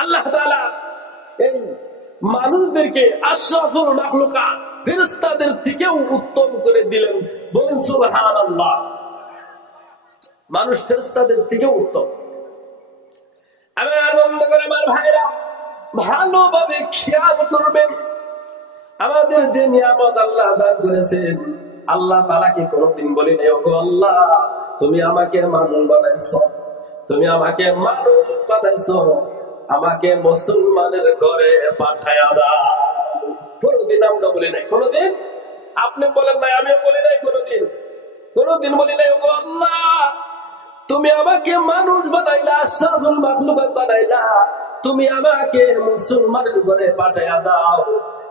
আল্লাহ তাআলা এই মানুষদেরকে আশরাফুল মাখলুকাত ফেরেশতাদের থেকেও উত্তম করে দিলেন। বলেন সুবহানাল্লাহ। মানুষ ফেরেশতাদের থেকেও উত্তম। আমার বন্ধুগণ, আমার ভাইরা, ভালোভাবে খেয়াল করবেন, আমাদের যে নিয়ামত আল্লাহ দান করেছেন, আল্লাহ তাআলাকে কোনদিন বলি নাই ওগো আল্লাহ তুমি আমাকে মানুষ বানাইছো, তুমি আমাকে মানুষ বানাইছো, আমাকে মুসলমানের ঘরে পাঠায়া দাও। কোনদিন আমরা বলি নাই, কোনদিন আপনি বলেন নাই, আমিও বলি নাই, কোনদিন বলি নাই ওগো আল্লাহ তুমি আমাকে মানুষ বানাইলা, আশরাফুল মাখলুকাত বানাইলা, তুমি আমাকে মুসলমানের ঘরে পাঠায়া দাও।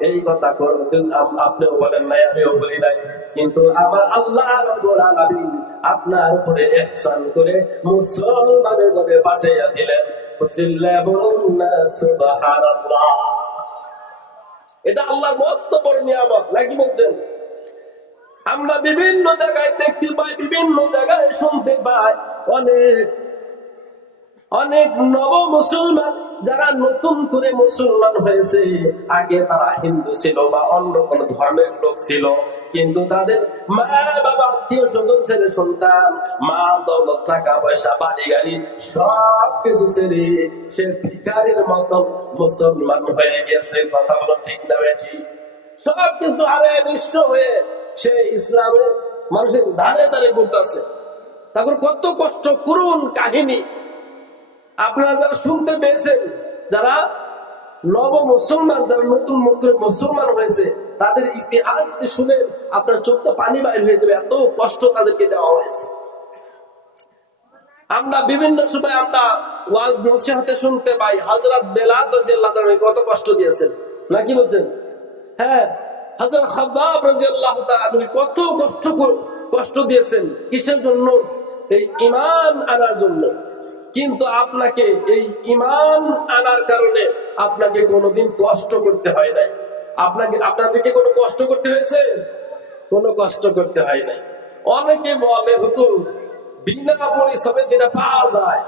এই কথা কোনদিন আপনিও বলেন নাই, আমিও বলি নাই। কিন্তু আমার আল্লাহ রাব্বুল আলামিন আপনার উপরে ইহসান করে মুসলমানের ঘরে পাঠাইয়া দিলেন। সুবহানাল্লাহ। এটা আল্লাহর মস্ত বড় নিয়ামত, নাকি বলছেন? আমরা বিভিন্ন জায়গায় দেখতে পাই, বিভিন্ন জায়গায় শুনতে পাই, অনেক নব মুসলমান যারা নতুন করে মুসলমান হয়েছে, আগে তারা হিন্দু ছিল বা অন্য কোন ধর্মের লোক ছিল, কিন্তু তাদের মা বাবা আত্মীয় স্বজন ছেলে সন্তান মাল দৌলত টাকা পয়সা বাড়ি গাড়ি সবকিছু ছেড়ে সে ভিখারির মতন মুসলমান হয়ে গেছে। কথা বলো ঠিক না বেঠি? সবকিছু হারিয়ে নিঃস্ব হয়ে সে ইসলামের মানুষের ধারে ধারে ঘুরতেছে। তারপর কত কষ্ট করুন কাহিনী আপনারা যারা শুনতে পেয়েছেন, যারা নব মুসলমান, যারা নতুন মুসলমান হয়েছে, তাদের ইতিহাস যদি শুনে আপনার চোখটা পানি বাইর হয়ে যাবে, এত কষ্ট তাদেরকে দেওয়া হয়েছে। আমরা বিভিন্ন সময় আমরা ওয়াজ নসিহতে শুনতে পাই হযরত বেলাল রাদিয়াল্লাহু তাআলা কত কষ্ট দিয়েছেন, নাকি বলছেন? হ্যাঁ, হযরত খাব্বাব রাদিয়াল্লাহু তাআলা কত কষ্ট দিয়েছেন। কিসের জন্য? এই ঈমান আনার জন্য। কিন্তু আপনাকে এই ঈমান আনার কারণে আপনাকে কোনোদিন কষ্ট করতে হয় নাই। আপনাদেরকে কোনো কষ্ট করতে হয়েছে? কোনো কষ্ট করতে হয় নাই। অনেকে বলে হুজুর বিনা পরিশ্রমে যেটা পাওয়া যায়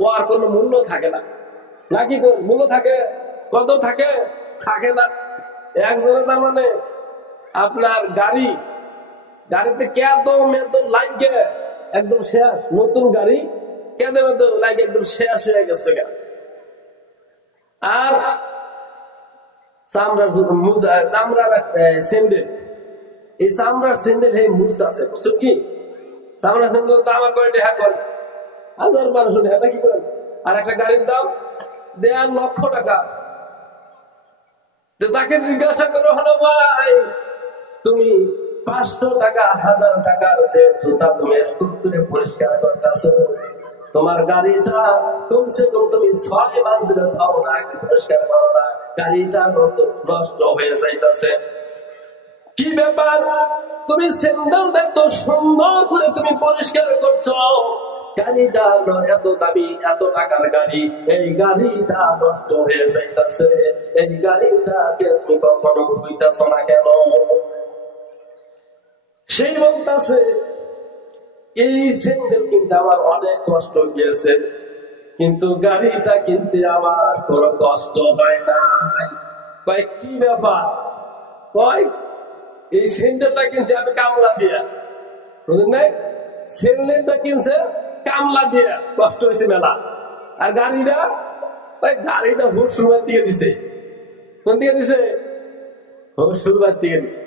ও আর কোনো মূল্য থাকে না, নাকি মূল্য থাকে? কত থাকে? থাকে না। একজনে তার মানে আপনার গাড়িতে মেয়াদ লাগে একদম শেষ, নতুন গাড়ি লাগে একদম শেষ হয়ে গেছে। আর চামড়ার স্যান্ডেল, এই চামড়ার স্যান্ডেল হে মুজতে আছে, বুঝছো কি? চামড়ার স্যান্ডেল দাম করে হ্যাঁ করেন ১,৫০০ টাকা, কি করেন? আর একটা গাড়ির দাম ১.৫ লক্ষ টাকা। তাকে জিজ্ঞাসা করো, হলো ভাই তুমি ৫০০ টাকা ১,০০০ টাকার যে জুতা তুমি এরকম করে পরিষ্কার করতেছো, তোমার গাড়িটা কমসে কম তুমি ৬ মাস ধরে ধাও না, একটু পরিষ্কার করো না, গাড়িটা নষ্ট হয়ে যাইতেছে। কি ব্যাপার? তুমি স্যান্ডেলটা এত সুন্দর করে তুমি পরিষ্কার করছো, গাড়িটা এত দামি, এত টাকার গাড়ি, এই গাড়িটা নষ্ট হয়ে যাইতেছে, এই গাড়িটাকে তুমি কখনো ধুইতেছ না কেন? সেই বলতেছে এই স্যান্ডেল কিনতে আমার অনেক কষ্ট গিয়েছে, কিন্তু গাড়িটা কিনতে আমার কোনো কষ্ট হয় নাই। কয় কি ব্যাপার? কয় এই স্যান্ডেলটা কিনছে আমি কামলা দিয়া, বুঝলেন না? স্যান্ডেলটা কিনছে কামলা দিয়া, কষ্ট হয়েছে মেলা। আর গাড়িটা হুসুরবাদ দিয়ে দিছে। কোন দিকে দিছে? হুসুরবাদ দিয়ে দিছে।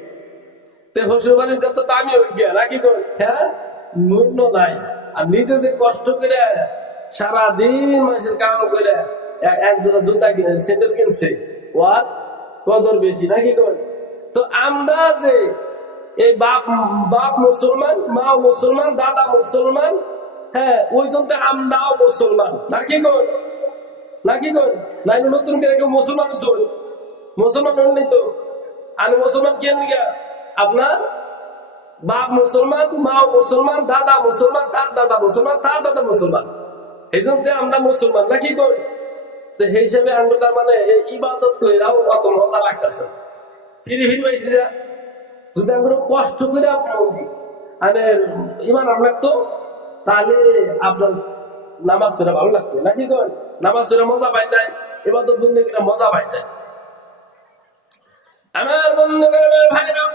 শ্বশুরবাড়ি যত দামি হয়ে গিয়া, নাকি? হ্যাঁ, মূল্য নাই। আর নিজে যে কষ্ট করে সারাদিন মানুষের কাম করে একজোড়া জুতা কিনে স্যান্ডেল কিনছে, ওর কদর বেশি, নাকি? তো আমরা যে এই বাপ মুসলমান, মা মুসলমান, দাদা মুসলমান, হ্যাঁ ওই জন্য আমরাও মুসলমান, নাকি? নাই নতুন করে কেউ মুসলমান হননি তো। আমি মুসলমান কেন গিয়া? আপনার বাপ মুসলমান, মা মুসলমান, দাদা মুসলমান, তার দাদা মুসলমান, তার দাদা মুসলমান, এই জন্য আমরা মুসলমান, নাকি? তো সেই হিসেবে আমরা তার মানে ইবাদত কইরাও কত মজা লাগতেছে। ফিরি পাইছি যা, যদি আমরা কষ্ট করে মানে ইমান লাগতো, তাহলে আপনার নামাজ পড়া ভালো লাগতো, নাকি? নামাজ পড়া মজা পাই নাই। ইবাদত বন্দেগীর মজা পাইতেন। আমার বন্ধুগণ, আমার ভাইরা,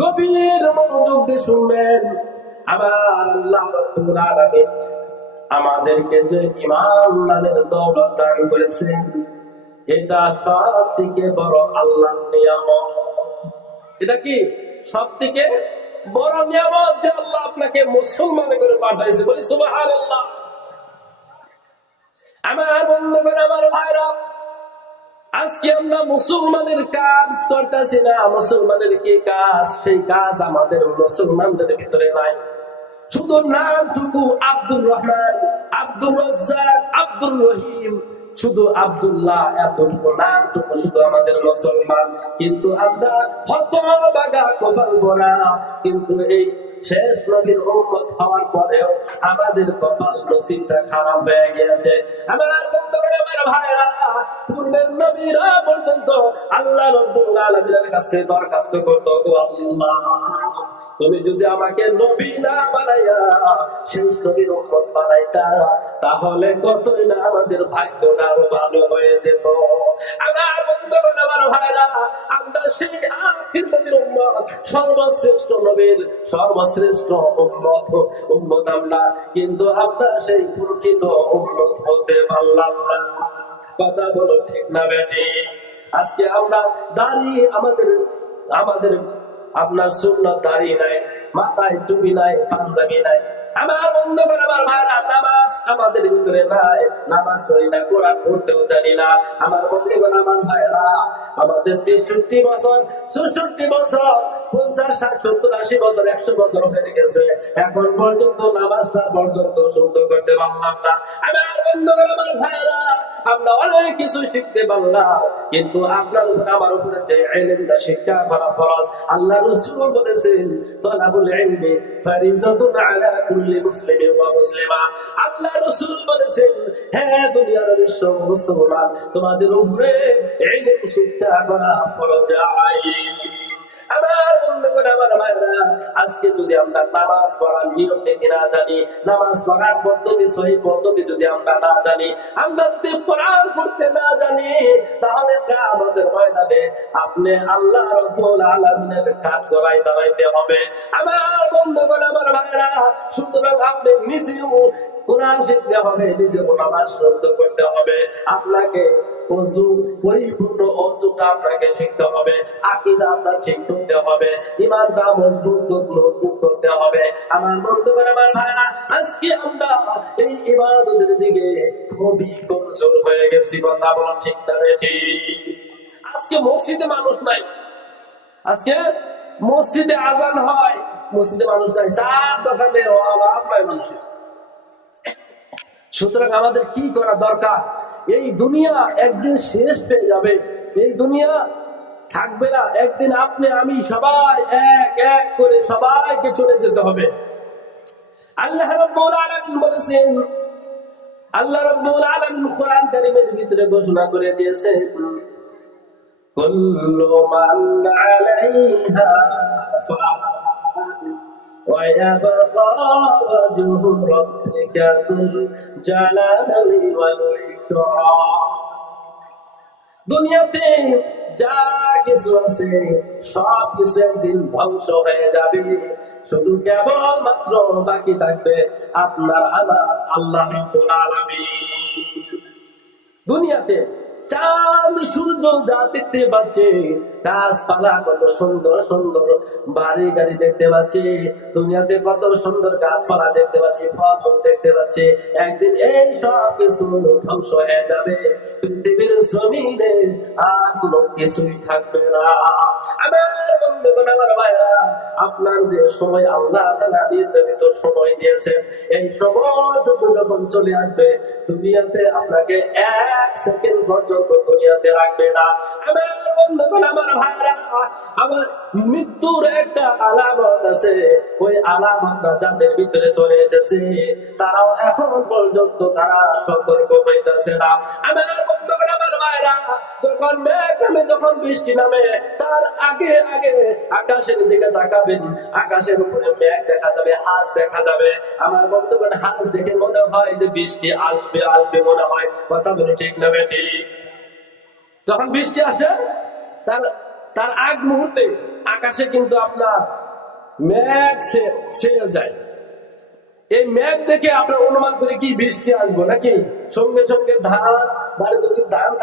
গভীর মনোযোগ দিয়ে শুনবেন। আমার আল্লাহ রাব্বুল আলামিন আমাদেরকে যে ঈমান নামের দৌলত দান করেছেন, এটা সবথেকে বড় আল্লাহর নিয়ামত। এটা কি সবথেকে বড় নিয়ামত যে আল্লাহ আপনাকে মুসলমান করে পাঠাইছে। বলি সুবহানাল্লাহ। আমার বন্ধুগণ, আমার ভাইরা, আজকে আমরা মুসলমানের কাজ করতেছি না। মুসলমানের কি কাজ, সেই কাজ আমাদের মুসলমানদের ভিতরে নাই। শুধু নামটুকু আব্দুর রহমান, আব্দুর রাজ্জাক, আব্দুর রহিম, শুধু আব্দুল্লাহ, এতটুকু নামটুকু শুধু আমাদের মুসলমান। কিন্তু আমরা হতভাগা, কপাল পোড়া। কিন্তু এই শেষ নবীর উম্মত হওয়ার পরেও আমাদের কপাল নসিবটা খারাপ হয়ে গেছে। আমার বন্ধুগণ, আমার ভাইরা, পূর্বের নবীরা পর্যন্ত আল্লাহ রাব্বুল আলামিনের কাছে দরখাস্ত করত, গো আল্লাহ, তুমি যদি আমাকে নবী না বানাইয়া শেষ নবীর উম্মত বানাইতা, তাহলে কতই না আমাদের ভাগ্যটা আরো ভালো হয়ে যেত। আমার বন্ধুগণ, আমার ভাইরা, আমরা সেই আখির নবীর উম্মত, সর্বশ্রেষ্ঠ নবীর সর্বশ্রেষ্ঠ উম্মত আমরা, কিন্তু আমরা সেই প্রকৃত উম্মত হতে পারলাম না। কথা বলো ঠিক না বেটি? আজকে আমরা দাঁড়িয়ে আমাদের আপনার সুন্নাত দাঁড়িয়ে নাই, মাথায় টুপি নাই, পাঞ্জাবি নাই। আমার বন্ধুগণ, আমার ভাইরা, নামাজ আমাদের ভিতরে নাই, নামাজ পড়ি না, কোরআন পড়তেও জানি না। আমার বন্ধুগণ, আমার ভাইরা, আমাদের 63 বছর, 64 বছর, 50, 60, 70, 80 বছর, 100 বছর হয়ে গেছে, এখন পর্যন্ত নামাজটা পর্যন্ত শুদ্ধ করতে পারলাম না। আমার বন্ধুগণ, আমার ভাইরা, আমরা অনেক কিছু শিখতে পারলাম, কিন্তু আপনার উপরে আমার উপরে যে ইলমটা শিক্ষা করা ফরজ। আল্লাহ রাসূল বলেছেন, তালাবুল ইলমি ফারিজাতুন আলা কুল্লি মুসলিমিন ওয়া মুসলিমা। আল্লাহ রাসূল বলেছেন, হ্যাঁ দুনিয়ার বিশ্ব মুসলমান, তোমাদের উপরে ইলম শিক্ষা করা ফরজ আইন। আমার বন্ধুগণ, আমার ভাইরা, আজকে যদি আমরা নামাজ পড়ার নিয়ম নীতি না জানি, নামাজ পড়ার পদ্ধতি, সহি পদ্ধতি যদি আমরা না জানি, আমরা যদি কোরআন পড়তে না জানি, তাহলে কিয়ামতের ময়দানে আপনি আল্লাহ রাব্বুল আলামিনের কাঠগড়ায় দাঁড়াইতে হবে। আমার বন্ধুগণ, আমার ভাইরা, সুতরাং আপনি নিজেও কোরআন শিখতে হবে, নিজে নামাজ শুদ্ধ করতে হবে। আপনাকে ওযু, পরিপূর্ণ ওযুটা আপনাকে শিখতে হবে, আকীদা আপনার ঠিক করতে হবে, ঈমানটা মজবুত করতে হবে। আমার বন্ধুগণ, আমার ভাইরা, আজকে আমরা এই ইবাদতের দিকে খুবই কমজোর হয়ে গেছি। কথা বলা ঠিক না ঠিক? আজকে মসজিদে মানুষ নাই, আজকে মসজিদে আজান হয়, মসজিদে মানুষ নাই, চার দোকানে অভাব নাই মানুষের। সুতরাং আমাদের কি করা দরকার? এই দুনিয়া একদিন শেষ হয়ে যাবে, এই দুনিয়া থাকবে না। একদিন আপনি আমি সবাই এক এক করে সবাইকে চলে যেতে হবে। আল্লাহ রাব্বুল আলামিন বলেছেন, আল্লাহ রাব্বুল আলামিন কোরআন কারীমের ভিতরে ঘোষণা করে দিয়েছেন, কুল্লু মান আলাইহা ফান ويبقى وجه ربك ذو الجلال والإكرام। দুনিয়াতে যা কিছু আছে সব কিছু একদিন ধ্বংস হয়ে যাবে, শুধু কেবল মাত্র বাকি থাকবে আপনার আমার আল্লাহ রাব্বুল আলামিন। দুনিয়াতে চাঁদ সূর্য যা দেখতে পাচ্ছে, গাছপালা কত সুন্দর সুন্দর, বাড়ি গাড়ি দেখতে পাচ্ছি, দুনিয়াতে কত সুন্দর গাছপালা দেখতে পাচ্ছি, ফল দেখতে পাচ্ছি, একদিন এই সব কিছু ধ্বংস হয়ে যাবে। পৃথিবীর জমিনে আর কোনো কিছুই থাকবে না। আমার বন্ধুগণ, আমার ভাইরা, আপনার যে সময় আল্লাহ তাআলা নির্ধারিত সময় দিয়েছেন, এই সময়টুকু যখন চলে আসবে, দুনিয়াতে আপনাকে এক সেকেন্ড পর্যন্ত দুনিয়াতে রাখবে না। আমার বন্ধুগণ, আমার ভাইরা, আমার মৃত্যুর একটা আলামত আছে, ওই আলামতটা যাদের ভিতরে চলে এসেছে, তারাও এখন পর্যন্ত তারা সতর্ক হইতেছে না। আমার বন্ধুগণ, আমার ভাইরা, যখন মেঘ নামে, যখন বৃষ্টি নামে, তার আগে আগে আকাশের দিকে তাকাবেন, আকাশের উপরে মেঘ দেখা যাবে, হাঁস দেখা যাবে। আমার বন্ধুগণ, হাঁস দেখে মনে হয় যে বৃষ্টি আসবে আসবে মনে হয়। কথা বলে ঠিক না বেঠিক? যখন বৃষ্টি আসে, তার তার আগ মুহূর্তে আকাশে কিন্তু আপনার মেঘ ছেয়ে যায়। এই মেঘ দেখে আমরা অনুমান করি কি বৃষ্টি আসবো নাকি? সঙ্গে সঙ্গে ধান, বাড়িতে যদি ধান থাকে